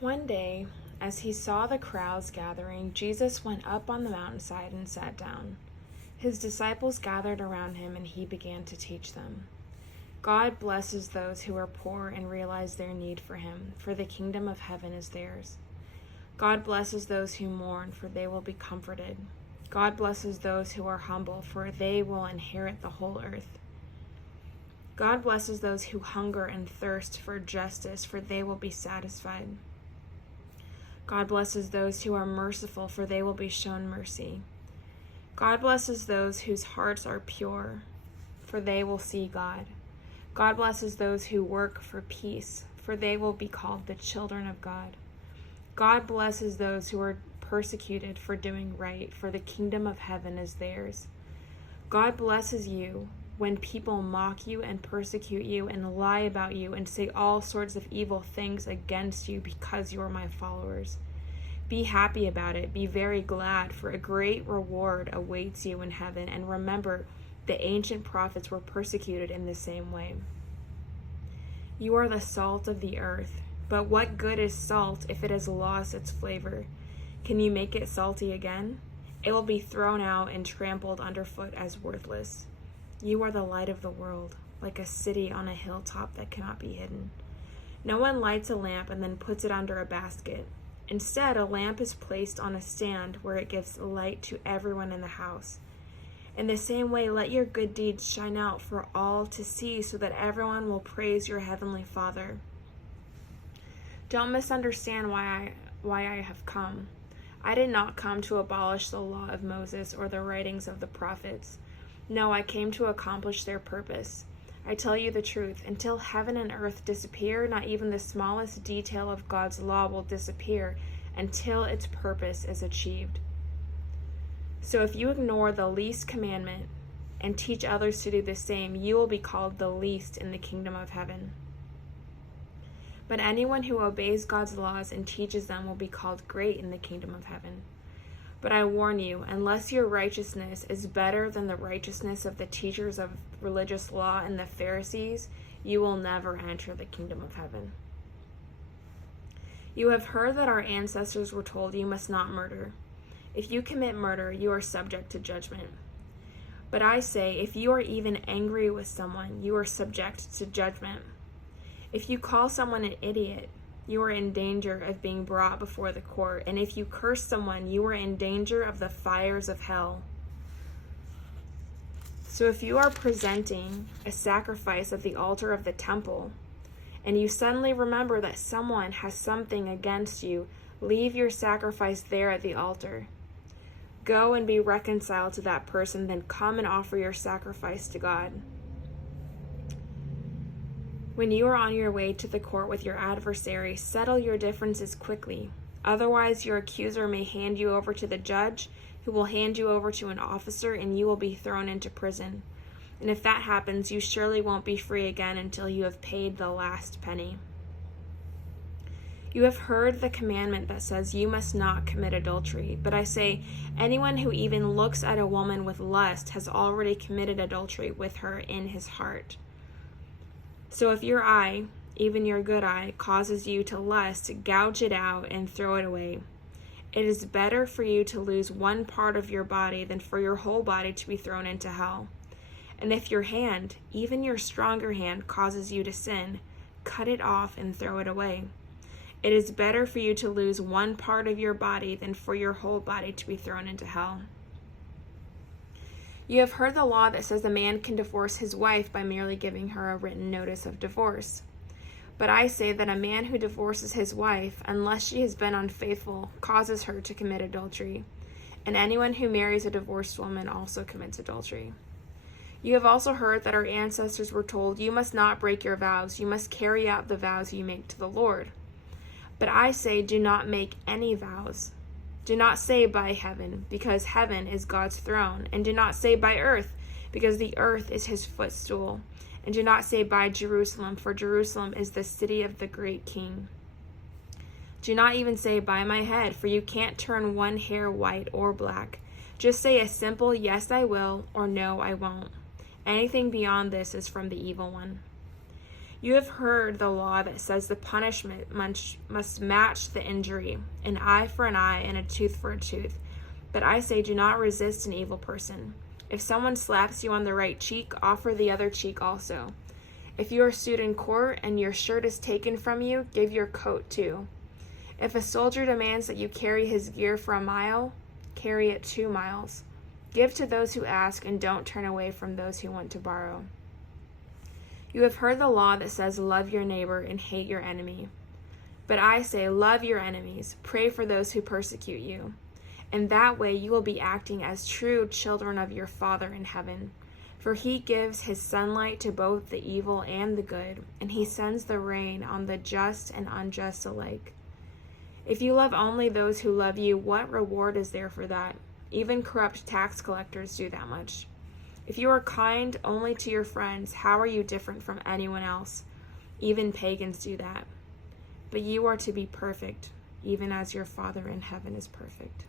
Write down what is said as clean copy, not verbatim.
One day, as he saw the crowds gathering, Jesus went up on the mountainside and sat down. His disciples gathered around him, and he began to teach them. God blesses those who are poor and realize their need for him, for the kingdom of heaven is theirs. God blesses those who mourn, for they will be comforted. God blesses those who are humble, for they will inherit the whole earth. God blesses those who hunger and thirst for justice, for they will be satisfied. God blesses those who are merciful, for they will be shown mercy. God blesses those whose hearts are pure, for they will see God. God blesses those who work for peace, for they will be called the children of God. God blesses those who are persecuted for doing right, for the kingdom of heaven is theirs. God blesses you when people mock you and persecute you and lie about you and say all sorts of evil things against you because you are my followers. Be happy about it. Be very glad, for a great reward awaits you in heaven. And remember, the ancient prophets were persecuted in the same way. You are the salt of the earth, but what good is salt if it has lost its flavor? Can you make it salty again? It will be thrown out and trampled underfoot as worthless. You are the light of the world, like a city on a hilltop that cannot be hidden. No one lights a lamp and then puts it under a basket. Instead, a lamp is placed on a stand where it gives light to everyone in the house. In the same way, let your good deeds shine out for all to see, so that everyone will praise your heavenly Father. Don't misunderstand why I have come. I did not come to abolish the law of Moses or the writings of the prophets. No, I came to accomplish their purpose. I tell you the truth, until heaven and earth disappear, not even the smallest detail of God's law will disappear until its purpose is achieved. So if you ignore the least commandment and teach others to do the same, you will be called the least in the kingdom of heaven. But anyone who obeys God's laws and teaches them will be called great in the kingdom of heaven. But I warn you, unless your righteousness is better than the righteousness of the teachers of religious law and the Pharisees, you will never enter the kingdom of heaven. You have heard that our ancestors were told you must not murder. If you commit murder, you are subject to judgment. But I say, if you are even angry with someone, you are subject to judgment. If you call someone an idiot, you are in danger of being brought before the court. And if you curse someone, you are in danger of the fires of hell. So if you are presenting a sacrifice at the altar of the temple, and you suddenly remember that someone has something against you, leave your sacrifice there at the altar. Go and be reconciled to that person, then come and offer your sacrifice to God. When you are on your way to the court with your adversary, settle your differences quickly. Otherwise, your accuser may hand you over to the judge, who will hand you over to an officer, and you will be thrown into prison. And if that happens, you surely won't be free again until you have paid the last penny. You have heard the commandment that says you must not commit adultery. But I say, anyone who even looks at a woman with lust has already committed adultery with her in his heart. So if your eye, even your good eye, causes you to lust, gouge it out and throw it away. It is better for you to lose one part of your body than for your whole body to be thrown into hell. And if your hand, even your stronger hand, causes you to sin, cut it off and throw it away. It is better for you to lose one part of your body than for your whole body to be thrown into hell. You have heard the law that says a man can divorce his wife by merely giving her a written notice of divorce. But I say that a man who divorces his wife, unless she has been unfaithful, causes her to commit adultery. And anyone who marries a divorced woman also commits adultery. You have also heard that our ancestors were told, you must not break your vows, you must carry out the vows you make to the Lord. But I say, do not make any vows. Do not say by heaven, because heaven is God's throne. And do not say by earth, because the earth is his footstool. And do not say by Jerusalem, for Jerusalem is the city of the great king. Do not even say by my head, for you can't turn one hair white or black. Just say a simple yes I will or no I won't. Anything beyond this is from the evil one. You have heard the law that says the punishment must match the injury, an eye for an eye and a tooth for a tooth. But I say, do not resist an evil person. If someone slaps you on the right cheek, offer the other cheek also. If you are sued in court and your shirt is taken from you, give your coat too. If a soldier demands that you carry his gear for a mile, carry it 2 miles. Give to those who ask, and don't turn away from those who want to borrow. You have heard the law that says, love your neighbor and hate your enemy. But I say, love your enemies, pray for those who persecute you. And that way you will be acting as true children of your Father in heaven. For he gives his sunlight to both the evil and the good, and he sends the rain on the just and unjust alike. If you love only those who love you, what reward is there for that? Even corrupt tax collectors do that much. If you are kind only to your friends, how are you different from anyone else? Even pagans do that. But you are to be perfect, even as your Father in heaven is perfect.